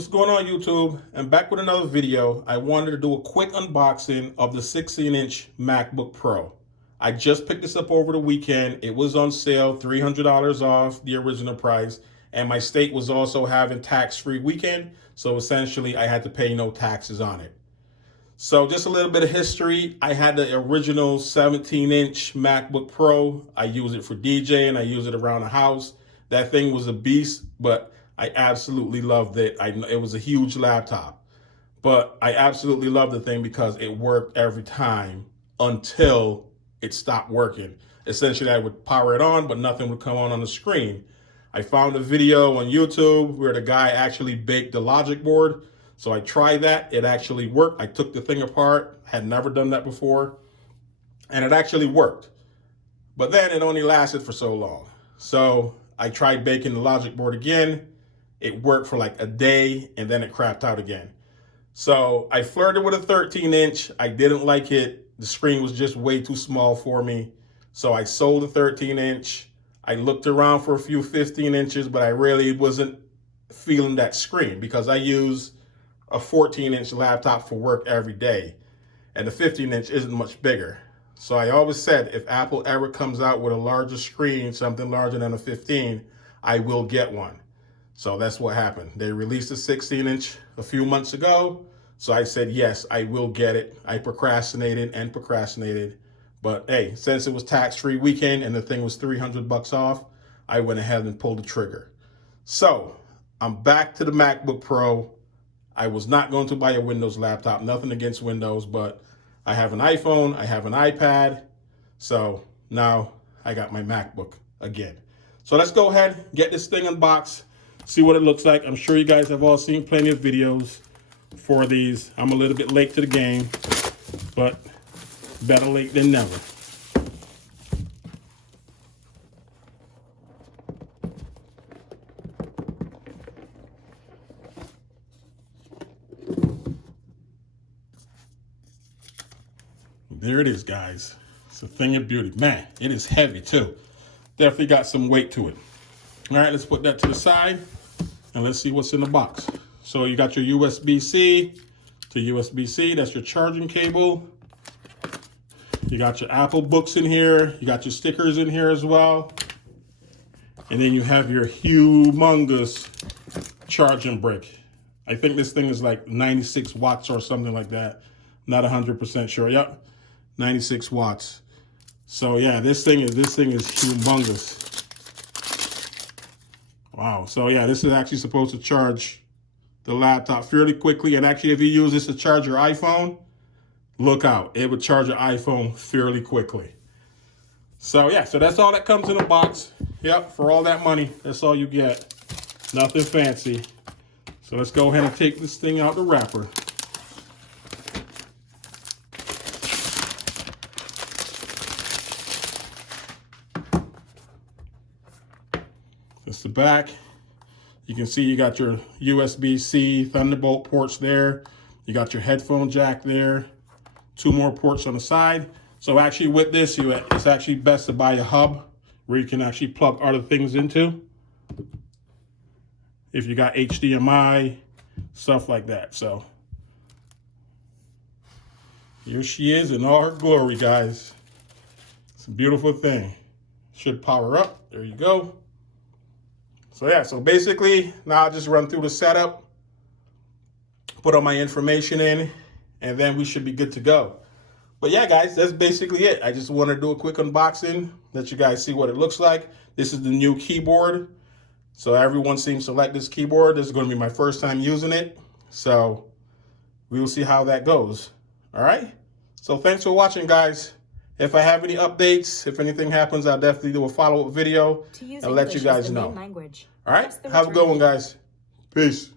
What's going on, YouTube? I'm back with another video. I wanted to do a quick unboxing of the 16-inch MacBook Pro. I just picked this up over the weekend. It was on sale, $300 off the original price, and my state was also having tax-free weekend, so essentially I had to pay no taxes on it. So just a little bit of history. I had the original 17-inch MacBook Pro. I use it for DJing. I use it around the house. That thing was a beast, but I absolutely loved it. It was a huge laptop, but I absolutely loved the thing because it worked every time until it stopped working. Essentially, I would power it on, but nothing would come on the screen. I found a video on YouTube where the guy actually baked the logic board. So I tried that. It actually worked. I took the thing apart. Had never done that before, and it actually worked. But then it only lasted for so long. So I tried baking the logic board again. It worked for like a day, and then it crapped out again. So I flirted with a 13-inch. I didn't like it. The screen was just way too small for me. So I sold the 13-inch. I looked around for a few 15 inches, but I really wasn't feeling that screen because I use a 14-inch laptop for work every day, and the 15-inch isn't much bigger. So I always said, if Apple ever comes out with a larger screen, something larger than a 15, I will get one. So that's what happened. They released a 16-inch a few months ago. So I said, yes, I will get it. I procrastinated. But hey, since it was tax-free weekend and the thing was $300 off, I went ahead and pulled the trigger. So I'm back to the MacBook Pro. I was not going to buy a Windows laptop, nothing against Windows, but I have an iPhone, I have an iPad. So now I got my MacBook again. So let's go ahead, get this thing unboxed. See what it looks like. I'm sure you guys have all seen plenty of videos for these. I'm a little bit late to the game, but better late than never. There it is, guys. It's a thing of beauty. Man, it is heavy too. Definitely got some weight to it. All right, let's put that to the side and let's see what's in the box. So you got your USB-C to USB-C, that's your charging cable. You got your Apple books in here. You got your stickers in here as well. And then you have your humongous charging brick. I think this thing is like 96 watts or something like that. Not 100% sure. Yep, 96 watts. So yeah, this thing is humongous. Wow. So yeah, this is actually supposed to charge the laptop fairly quickly. And actually, if you use this to charge your iPhone, look out. It would charge your iPhone fairly quickly. So yeah, so that's all that comes in the box. Yep, for all that money, that's all you get. Nothing fancy. So let's go ahead and take this thing out the wrapper. That's the back. You can see you got your USB-C Thunderbolt ports there. You got your headphone jack there. 2 more ports on the side. So actually with this, it's actually best to buy a hub where you can actually plug other things into. If you got HDMI, stuff like that. So here she is in all her glory, guys. It's a beautiful thing. Should power up. There you go. So yeah, so basically now I'll just run through the setup, put all my information in, and then we should be good to go. But yeah, guys, that's basically it. I just want to do a quick unboxing, let you guys see what it looks like. This is the new keyboard. So everyone seems to like this keyboard. This is going to be my first time using it. So we will see how that goes. All right. So thanks for watching, guys. If I have any updates, if anything happens, I'll definitely do a follow-up video and let you guys know. All right. Have a good one, guys. Peace.